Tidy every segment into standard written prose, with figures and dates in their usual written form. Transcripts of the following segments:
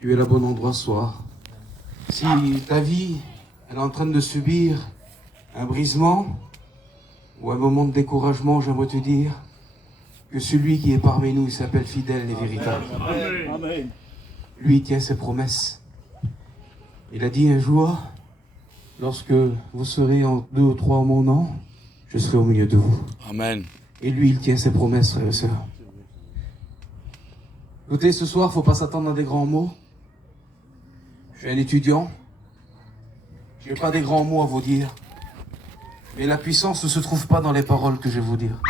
Tu es le bon endroit ce soir. Si ta vie, elle est en train de subir un brisement ou un moment de découragement, j'aimerais te dire que celui qui est parmi nous, il s'appelle fidèle et véritable. Amen. Lui, il tient ses promesses. Il a dit un jour, lorsque vous serez en 2 ou 3 en mon nom, je serai au milieu de vous. Amen. Et lui, il tient ses promesses, frères et sœurs. Écoutez, ce soir, il ne faut pas s'attendre à des grands mots. Je suis un étudiant. Je n'ai pas des grands mots à vous dire. Mais la puissance ne se trouve pas dans les paroles que je vais vous dire.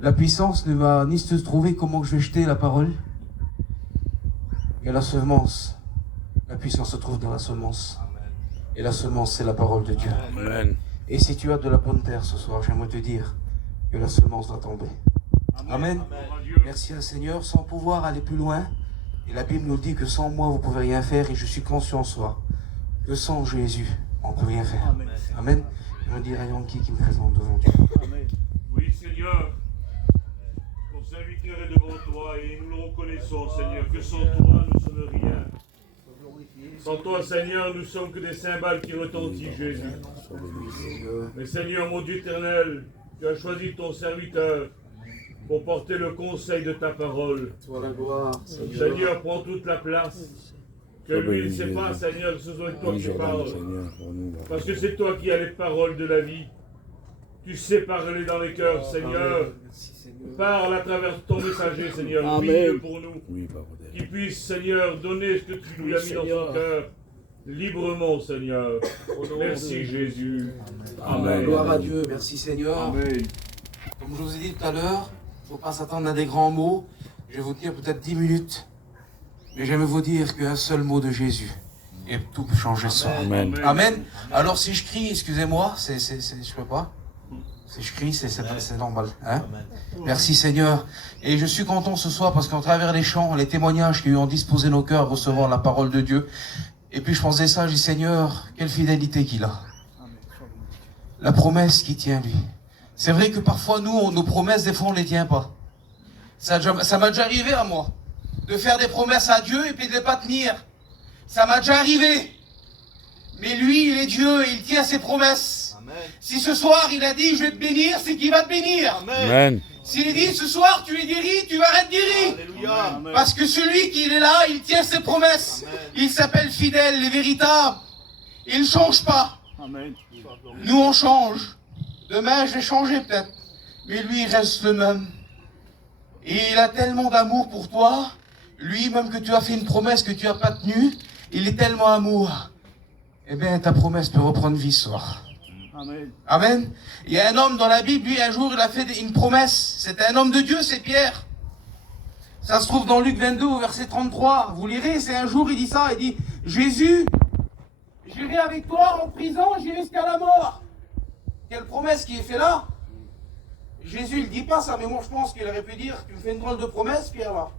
La puissance ne va ni se trouver comment je vais jeter la parole. Et la semence. La puissance se trouve dans la semence. Et la semence, c'est la parole de Dieu. Amen. Et si tu as de la bonne terre ce soir, j'aimerais te dire que la semence va tomber. Amen. Merci à Seigneur, sans pouvoir aller plus loin. Et la Bible nous dit que sans moi, vous ne pouvez rien faire. Et je suis conscient ce soir que sans Jésus, on ne peut rien faire. Amen. Je dis à Yankee qui me présente devant Dieu. Oui, Seigneur, ton serviteur est devant toi et nous le reconnaissons, Seigneur, que sans toi, nous ne sommes rien. Sans toi, Seigneur, nous ne sommes que des cymbales qui retentissent, Jésus. Mais Seigneur, mon Dieu éternel, tu as choisi ton serviteur pour porter le conseil de ta parole. Sois la gloire, Seigneur, prends toute la place. Que lui, il ne sait pas, Seigneur, que ce soit toi qui parles. Parce que c'est toi qui as les paroles de la vie. Tu sais parler dans les cœurs, Seigneur. Parle à travers ton messager, Seigneur. Amen. Pour nous. Qu'il puisse, Seigneur, donner ce que tu lui as mis dans son cœur. Librement, Seigneur. Merci, Jésus. Amen. Gloire à Dieu. Merci, Seigneur. Amen. Comme je vous ai dit tout à l'heure, il ne faut pas s'attendre à des grands mots. Je vais vous dire peut-être 10 minutes. Mais j'aime vous dire qu'un seul mot de Jésus et tout peut changer ça. Amen. Amen. Alors si je crie, excusez-moi, je peux pas. Si je crie, c'est normal. Hein? Merci Seigneur. Et je suis content ce soir parce qu'en travers les chants, les témoignages qui ont disposé nos cœurs à recevoir la parole de Dieu. Et puis je pensais ça, je dis Seigneur, quelle fidélité qu'il a. La promesse qu'il tient lui. C'est vrai que parfois nous, nos promesses, des fois on les tient pas. Ça m'a déjà arrivé à moi. De faire des promesses à Dieu et puis de ne les pas tenir. Ça m'a déjà arrivé. Mais lui, il est Dieu et il tient ses promesses. Amen. Si ce soir, il a dit, je vais te bénir, c'est qu'il va te bénir. Amen. S'il dit, ce soir, tu es guéri, tu vas être guéri. Alléluia. Parce que celui qui est là, il tient ses promesses. Amen. Il s'appelle fidèle et véritable. Il ne change pas. Amen. Nous, on change. Demain, je vais changer peut-être. Mais lui, il reste le même. Et il a tellement d'amour pour toi. Lui, même que tu as fait une promesse que tu n'as pas tenue, il est tellement amour. Eh bien, ta promesse peut reprendre vie ce soir. Amen. Amen. Il y a un homme dans la Bible, lui, un jour, il a fait une promesse. C'était un homme de Dieu, c'est Pierre. Ça se trouve dans Luc 22, au verset 33. Vous lirez, c'est un jour, il dit ça, il dit, Jésus, j'irai avec toi en prison, j'irai jusqu'à la mort. Quelle promesse qui est faite là? Jésus, il ne dit pas ça, mais moi, je pense qu'il aurait pu dire, tu me fais une drôle de promesse, Pierre, là.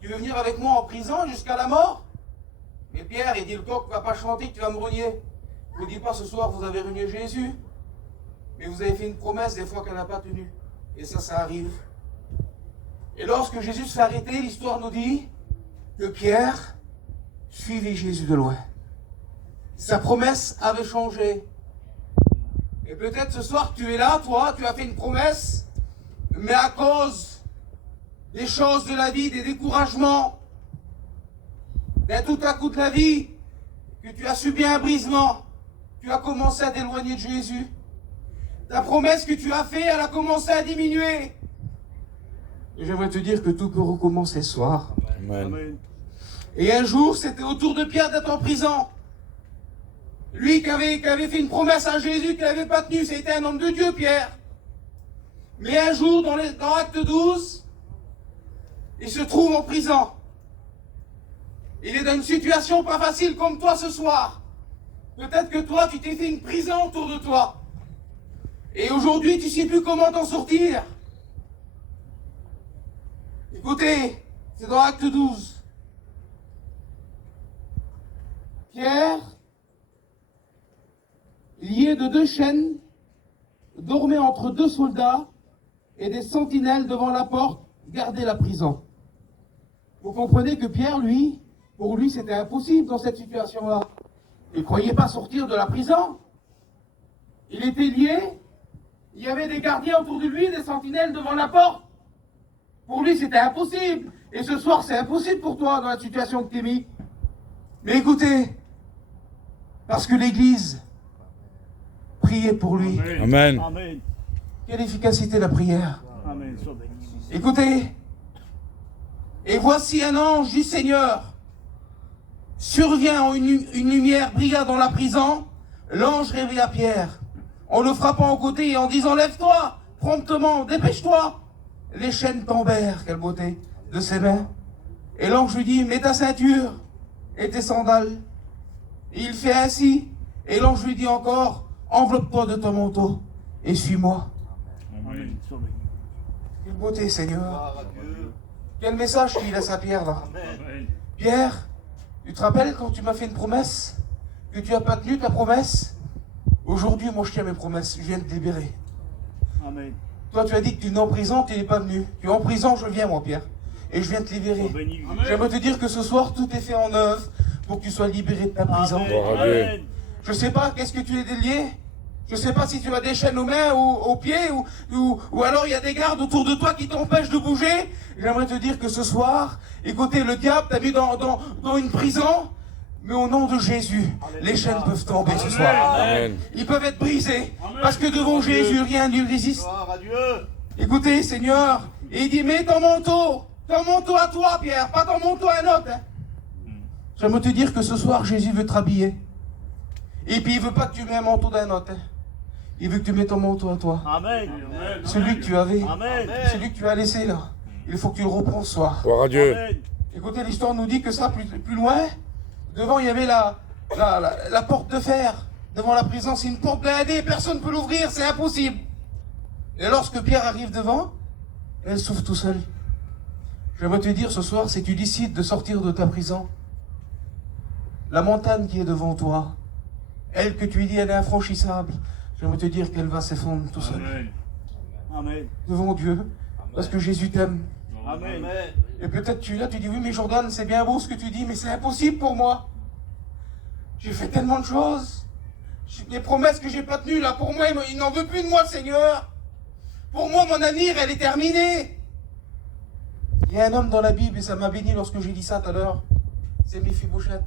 Tu veux venir avec moi en prison jusqu'à la mort? Mais Pierre, il dit, le coq ne va pas chanter que tu vas me renier. Je ne vous dis pas ce soir, vous avez renié Jésus. Mais vous avez fait une promesse des fois qu'elle n'a pas tenue. Et ça arrive. Et lorsque Jésus se fait arrêter, l'histoire nous dit que Pierre suivait Jésus de loin. Sa promesse avait changé. Et peut-être ce soir, tu es là, toi, tu as fait une promesse, mais à cause des choses de la vie, des découragements, d'un tout à coup de la vie, que tu as subi un brisement, tu as commencé à t'éloigner de Jésus. Ta promesse que tu as faite, elle a commencé à diminuer. Et j'aimerais te dire que tout peut recommencer ce soir. Amen. Et un jour, c'était au tour de Pierre d'être en prison. Lui qui avait fait une promesse à Jésus qu'il n'avait pas tenue, c'était un homme de Dieu, Pierre. Mais un jour, dans Acte 12, il se trouve en prison. Il est dans une situation pas facile comme toi ce soir. Peut-être que toi, tu t'es fait une prison autour de toi. Et aujourd'hui, tu ne sais plus comment t'en sortir. Écoutez, c'est dans Acte 12. Pierre, lié de 2 chaînes, dormait entre 2 soldats et des sentinelles devant la porte gardaient la prison. Vous comprenez que Pierre, lui, pour lui, c'était impossible dans cette situation-là. Il ne croyait pas sortir de la prison. Il était lié. Il y avait des gardiens autour de lui, des sentinelles devant la porte. Pour lui, c'était impossible. Et ce soir, c'est impossible pour toi dans la situation que tu es mis. Mais écoutez, parce que l'Église priait pour lui. Amen. Quelle efficacité la prière. Amen. Écoutez, et voici un ange du Seigneur survient en une lumière brilla dans la prison. L'ange réveilla Pierre en le frappant au côté et en disant lève-toi promptement, dépêche-toi. Les chaînes tombèrent, quelle beauté, de ses mains. Et l'ange lui dit mets ta ceinture et tes sandales. Et il fait ainsi. Et l'ange lui dit encore enveloppe-toi de ton manteau et suis-moi. Amen. Quelle beauté, Seigneur. Quel message qu'il laisse à Pierre là. Amen. Pierre, tu te rappelles quand tu m'as fait une promesse, que tu n'as pas tenu ta promesse? Aujourd'hui, moi je tiens mes promesses, je viens de te libérer. Amen. Toi tu as dit que tu es en prison, tu n'es pas venu. Tu es en prison, je viens moi Pierre. Et je viens te libérer. J'aimerais te dire que ce soir, tout est fait en œuvre pour que tu sois libéré de ta prison. Amen. Je ne sais pas, qu'est-ce que tu es délié? Je ne sais pas si tu as des chaînes aux mains ou aux pieds, ou alors il y a des gardes autour de toi qui t'empêchent de bouger. J'aimerais te dire que ce soir, écoutez, le diable t'a mis dans une prison, mais au nom de Jésus, les chaînes peuvent tomber ce soir. Amen. Ils peuvent être brisés, parce que devant Jésus, rien ne lui résiste. Écoutez, Seigneur, et il dit, mets ton manteau à toi, Pierre, pas ton manteau à un autre. Hein. J'aimerais te dire que ce soir, Jésus veut te rhabiller. Et puis, il veut pas que tu mets un manteau d'un autre. Hein. Il veut que tu mets ton manteau à toi. Amen. Celui que tu avais, Amen. celui que tu as laissé là. Il faut que tu le reprends ce soir. Gloire à Dieu. Amen. Écoutez, l'histoire nous dit que ça, plus loin, devant, il y avait la porte de fer. Devant la prison, c'est une porte blindée, personne ne peut l'ouvrir, c'est impossible. Et lorsque Pierre arrive devant, elle s'ouvre tout seul. J'aimerais te dire ce soir, si tu décides de sortir de ta prison, la montagne qui est devant toi, elle que tu dis, elle est infranchissable. J'aimerais te dire qu'elle va s'effondrer tout seul. Amen. Amen. Devant Dieu, parce que Jésus t'aime. Amen. Et peut-être tu es là, tu dis, oui, mais Jordan, c'est bien beau ce que tu dis, mais c'est impossible pour moi. J'ai fait tellement de choses. Les promesses que j'ai pas tenues, là, pour moi, il n'en veut plus de moi, le Seigneur. Pour moi, mon avenir, elle est terminée. Il y a un homme dans la Bible, et ça m'a béni lorsque j'ai dit ça tout à l'heure. C'est Méphibosheth.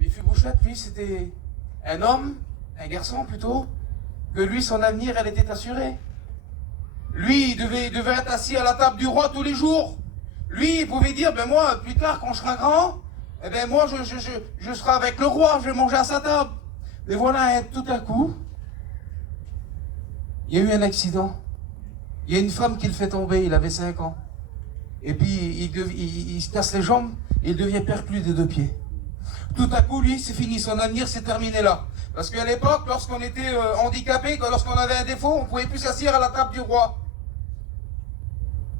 Méphibosheth, lui, c'était un homme, un garçon plutôt, que lui, son avenir, elle était assurée. Lui, il devait être assis à la table du roi tous les jours. Lui, il pouvait dire, ben moi, plus tard, quand je serai grand, eh ben moi, je serai avec le roi, je vais manger à sa table. Mais voilà, tout à coup, il y a eu un accident. Il y a une femme qui le fait tomber, il avait 5 ans. Et puis, il se casse les jambes, et il devient perclus des 2 pieds. Tout à coup, lui, c'est fini, son avenir s'est terminé là. Parce qu'à l'époque, lorsqu'on était handicapé, lorsqu'on avait un défaut, on ne pouvait plus s'asseoir à la table du roi.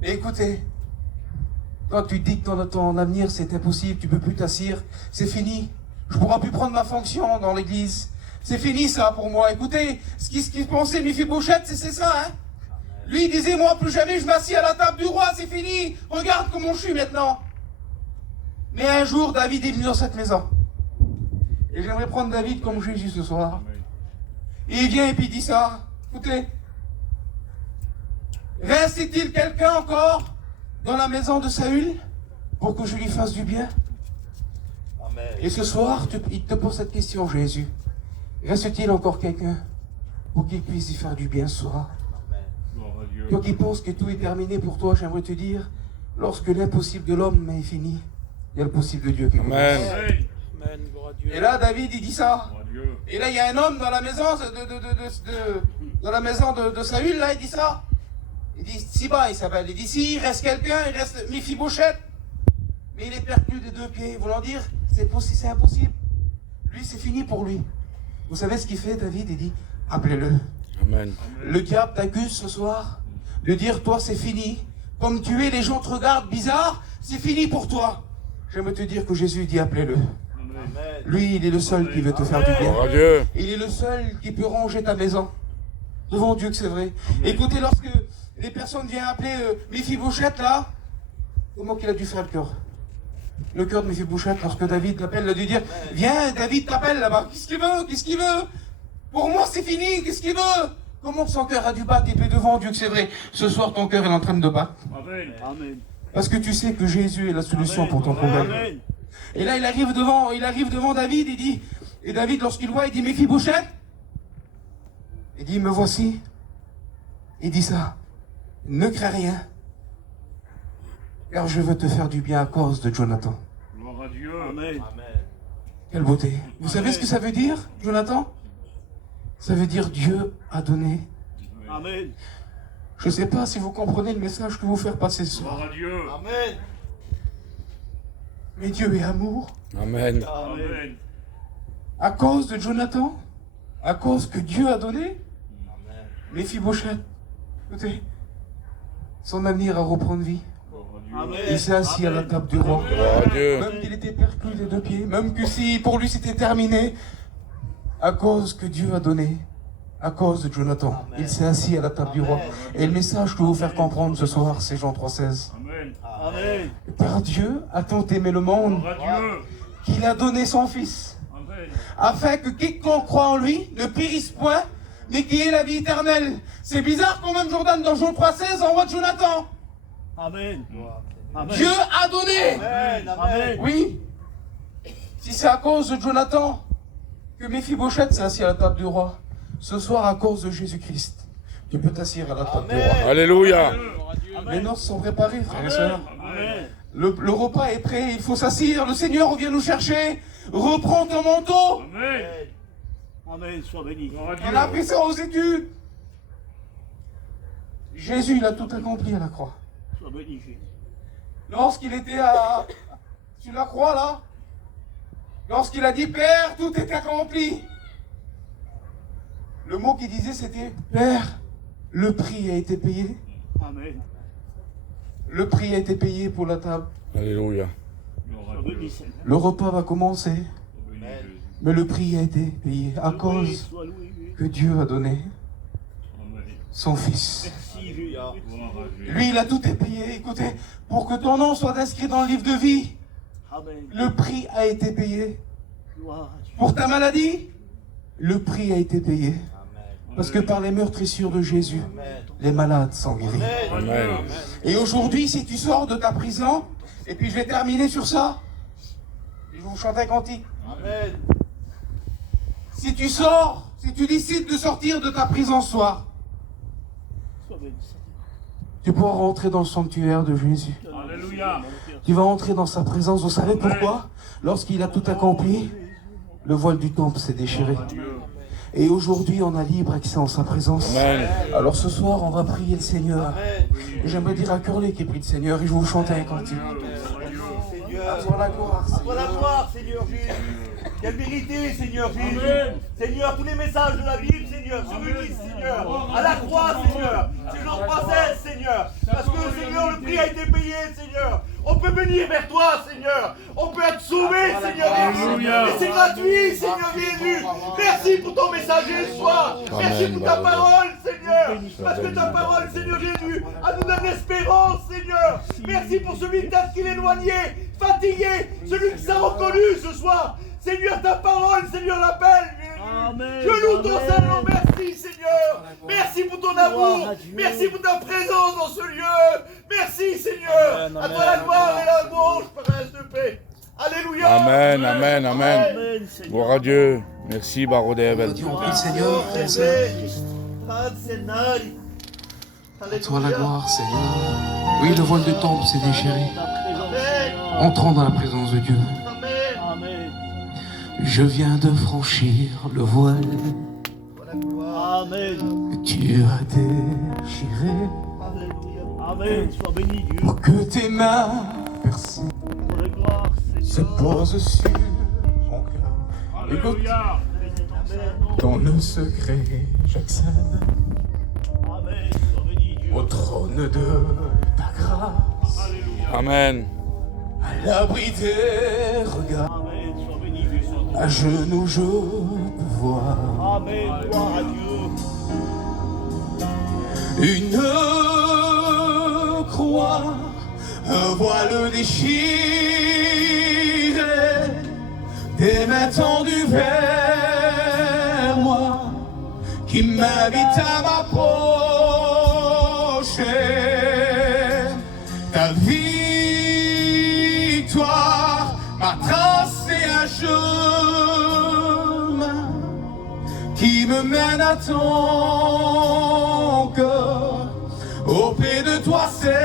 Mais écoutez, quand tu dis que ton avenir c'est impossible, tu ne peux plus t'asseoir, c'est fini. Je ne pourrai plus prendre ma fonction dans l'église. C'est fini ça pour moi. Écoutez, ce qui pensait Méphibosheth, c'est ça. Hein. Lui, il disait, moi, plus jamais je m'assieds à la table du roi, c'est fini. Regarde comment je suis maintenant. Mais un jour, David est venu dans cette maison. Et j'aimerais prendre David comme Jésus ce soir. Et il vient et puis il dit ça. Écoutez, reste-t-il quelqu'un encore dans la maison de Saül pour que je lui fasse du bien? Amen. Et ce soir, il te pose cette question, Jésus. Reste-t-il encore quelqu'un pour qu'il puisse y faire du bien ce soir? Toi qui penses que tout est terminé pour toi, j'aimerais te dire, lorsque l'impossible de l'homme est fini, il y a le possible de Dieu qui commence. Amen. Et là, David, il dit ça. Et là, il y a un homme dans la maison de Saül, là, il dit ça. Il dit, Siba, il s'appelle. Il dit, si, il reste quelqu'un, il reste Méphibosheth. Mais il est perclus des 2 pieds. Voulant dire, c'est impossible. Lui, c'est fini pour lui. Vous savez ce qu'il fait, David? Il dit, appelez-le. Amen. Le diable t'accuse ce soir de dire, toi, c'est fini. Comme tu es, les gens te regardent bizarre, c'est fini pour toi. J'aimerais te dire que Jésus dit, appelez-le. Lui, il est le seul qui veut te faire du bien. Gloire à Dieu. Il est le seul qui peut ranger ta maison. Devant Dieu que c'est vrai. Écoutez, lorsque les personnes viennent appeler Méphibosheth là, Comment qu'il a dû faire le cœur de Méphibosheth lorsque David l'appelle, il a dû dire, viens, David t'appelle là-bas, qu'est-ce qu'il veut, qu'est-ce qu'il veut? Pour moi c'est fini, qu'est-ce qu'il veut? Comment son cœur a dû battre? Et puis devant Dieu que c'est vrai, ce soir ton cœur est en train de battre. Amen. Amen. Parce que tu sais que Jésus est la solution pour ton problème. Amen. Et là il arrive devant David, et David lorsqu'il voit, il dit, Méphibosheth, il dit, me voici. Il dit ça, ne crains rien, car je veux te faire du bien à cause de Jonathan. Gloire à Dieu. Amen. Quelle beauté. Vous savez ce que ça veut dire, Jonathan? Ça veut dire Dieu a donné. Amen. Je ne sais pas si vous comprenez le message que je vais vous faire passer ce soir. Gloire à Dieu. Amen. Mais Dieu est amour. Amen. Amen. À cause de Jonathan, à cause que Dieu a donné, Méphibosheth, écoutez, son avenir à reprendre vie. Amen. Il s'est assis à la table du roi. Gloire à Dieu. Même qu'il était perclus des deux pieds, même que si pour lui c'était terminé, à cause que Dieu a donné, à cause de Jonathan, il s'est assis à la table du roi. Et le message que je vais vous faire comprendre ce soir, c'est Jean 3,16. Amen. Amen. Car Dieu a tant aimé le monde Gloire à Dieu. qu'il a donné son Fils, Amen. afin que quiconque croit en lui ne périsse point, mais qu'il ait la vie éternelle. C'est bizarre quand même Jordan dans Jean 3,16 envoie Jonathan. Amen. Amen. Dieu a donné. Amen. Amen. Oui. Si c'est à cause de Jonathan que Méphibosheth s'est assis à la table du roi, ce soir à cause de Jésus-Christ, tu peux t'asseoir à la table du roi. Alléluia. Les noces sont préparées, frères et sœurs. Amen. Le repas est prêt, il faut s'asseoir. Le Seigneur vient nous chercher. Reprends ton manteau. Amen. Amen. Sois béni. Gloire à On a Dieu. appris ça aux études. Jésus, il a tout accompli à la croix. Sois béni, Jésus. Lorsqu'il était sur la croix, là, lorsqu'il a dit, Père, tout est accompli. Le mot qu'il disait, c'était, Père, le prix a été payé. Amen. Le prix a été payé pour la table. Alléluia. Gloire Sois à Dieu. béni, Seigneur. Le repas va commencer, Béni Jésus. mais le prix a été payé à Loué, cause sois loué, Jésus. que Dieu a donné Amen. son Fils. Merci, Jésus. Gloire à Dieu. Lui, il a tout est payé. Écoutez, pour que ton nom soit inscrit dans le livre de vie, Amen. le prix a été payé. Gloire à Dieu. Pour ta maladie, le prix a été payé. Parce que par les meurtrissures de Jésus, les malades sont guéris. Amen. Et aujourd'hui, si tu sors de ta prison, et puis je vais terminer sur ça, je vais vous chanter un cantique. Amen. Si tu sors, si tu décides de sortir de ta prison ce soir, Sois béni, Seigneur. tu pourras rentrer dans le sanctuaire de Jésus. Alléluia. Tu vas entrer dans sa présence. Vous savez pourquoi? Lorsqu'il a tout accompli, le voile du temple s'est déchiré. Et aujourd'hui, on a libre accès en sa présence. Amen. Alors ce soir, on va prier le Seigneur. Et j'aimerais dire à Curly qui prie le Seigneur, et je vais vous chanter un cantique. À toi la gloire, À toi Seigneur. la gloire, Seigneur Jésus. Quelle vérité, Seigneur Jésus. Amen. Seigneur, tous les messages de la Bible, Seigneur, se réunissent, Seigneur. À la croix, Seigneur. C'est Jean 3,16, Seigneur. Parce que, Seigneur, le prix a été payé, Seigneur. On peut venir vers toi, Seigneur. On peut être sauvé, Seigneur Jésus. Alléluia. Et c'est gratuit, Seigneur Jésus. Merci pour ton messager ce soir. Merci pour ta parole, Seigneur. Parce que ta parole, Seigneur Jésus, elle nous donne l'espérance, Seigneur. Merci pour celui peut-être qui est éloigné, fatigué, celui qui s'est reconnu ce soir. Seigneur, ta parole, Seigneur, l'appelle. Amen. Je loue ton Saint-Nom, merci Seigneur. Merci pour ton amour. Merci pour ta présence dans ce lieu. Merci Seigneur. À toi la gloire et la louange, paresse de paix. Alléluia. Amen. Amen. Amen. Amen, Seigneur. Gloire à Dieu. Merci, Baron Devel. On prie le Seigneur, frères et sœurs. À toi la gloire, Seigneur. Oui, le voile du temple s'est déchiré. Ta présence, Seigneur. Entrons dans la présence de Dieu. Amen. Amen. Je viens de franchir le voile Amen. que tu as déchiré Amen. Sois béni, Dieu. pour que tes mains percées Pour la gloire, se Seigneur. posent sur mon cœur. Écoute, Alléluia. dans le secret, j'accède Amen. Sois béni, Dieu. au trône de ta grâce, Alléluia. Amen. à l'abri des regards. Amen. Sois béni, Jésus. À genoux, je peux voir Amen. Gloire à Dieu. une croix un voile déchiré, des mains tendues vers moi, qui m'invite à m'approcher. Ta victoire m'a tracé un chemin qui me mène à ton cœur, auprès de toi, Seigneur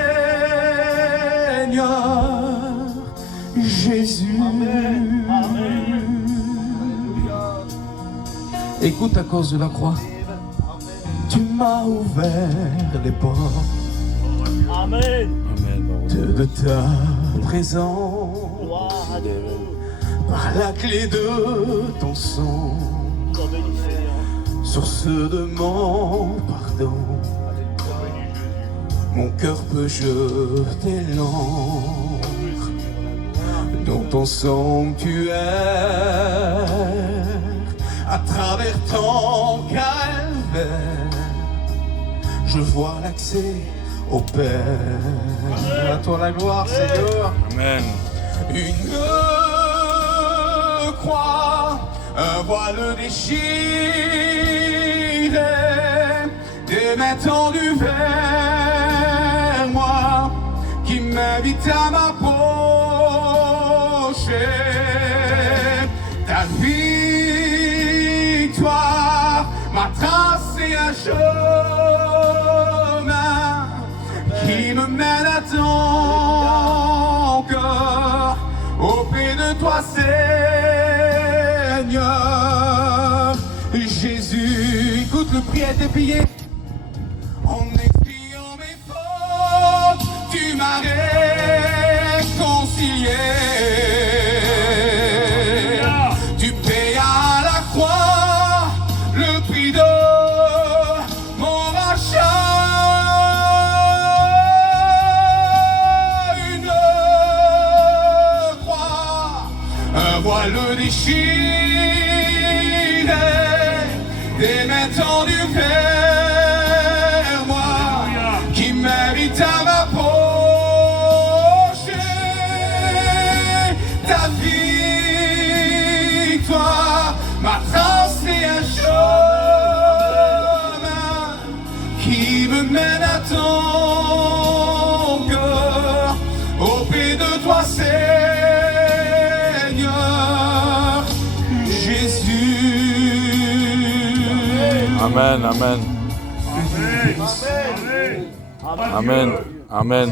Jésus. Amen. Amen. Écoute, à cause de la croix, tu m'as ouvert les portes Amen. de ta présence, Gloire à Dieu. par la clé de ton sang, Sois béni, Seigneur. source de mon pardon. Mon cœur peut jeter l'encre dans ton sanctuaire, à travers ton calvaire. Je vois l'accès au Père. À toi la gloire, Seigneur. Amen. Une croix, un voile déchiré, des mains tendues vers moi, qui m'invite à m'approcher. Ta victoire m'a tracé un chemin qui me mène à ton cœur, auprès de toi, Seigneur Jésus. Écoute, le prix a été payé. En expiant mes fautes, tu m'as réconcilié. Tu payes à la croix le prix de mon rachat. Une croix, un voile déchiré, des mains tendues vers moi, qui m'invite à m'approcher. Ta victoire m'a tracé un chemin qui me mène à ton cœur, auprès de toi, Seigneur Jésus. Amen, amen. Amen, amen.